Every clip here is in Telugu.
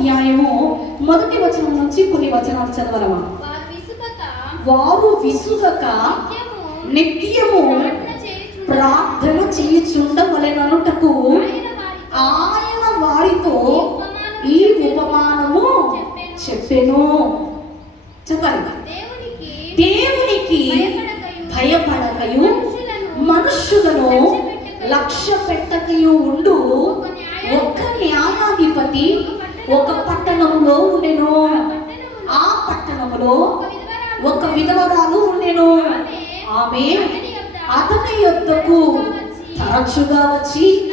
అధ్యాయము మొదటి వచనం నుంచి కొన్ని వచనాలు చదవలమా? వారు విసుగక నిత్యము ప్రార్థన చేయుచుండవలెననుటకు ఆయన వారితో ఈ ఉపమానము చెప్పెను. చెప్పాలి. దేవునికి భయపడకయు. మనుష్యులను లక్ష్య పెట్టకయు ఉండు. ఒక న్యాయాధిపతి ఒక పట్టణములో ఉండెను. ఆ పట్టణములో ఒక విధవరాలు ఉండెను. ఆమె అతని యొద్దకు తరచుగా వచ్చి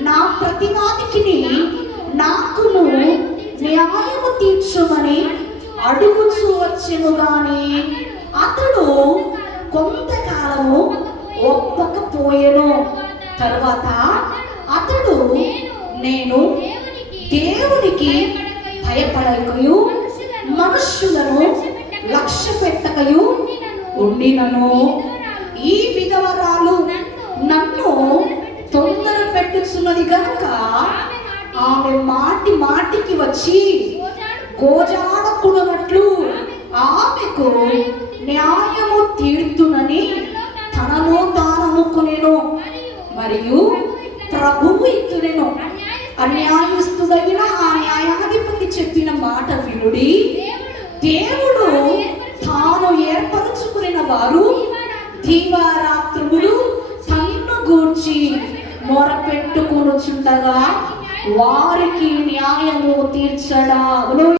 నా ప్రతివాదికి నాకును న్యాయము తీర్చుమని అడుగుచూ వచ్చెను గాని అతడు కొంతకాలము ఒప్పకపోయెను. తరువాత అతడు నేను దేవునికి భయపడకయు. మనుష్యులను లక్ష్య పెట్టకయు ఉండినను. ఈ విధవరాలు నన్ను తొందర పెట్టుచున్నది గనుక ఆమె మాటి మాటికి వచ్చి గోజాడకుడనట్లు ఆమెకు న్యాయము తీర్తునని తనలో తాను అనుకునేను మరియు ప్రభువు ఇట్టునేను అన్యాయస్తుడైన ఆ న్యాయాధిపతి చెప్పిన మాట వినుడి. దేవుడు తాను ఏర్పరచుకున్న వారు దీవారాత్రులు తన్ను గూర్చి మొరపెట్టుకునుచుండగా వారికి న్యాయము తీర్చడా.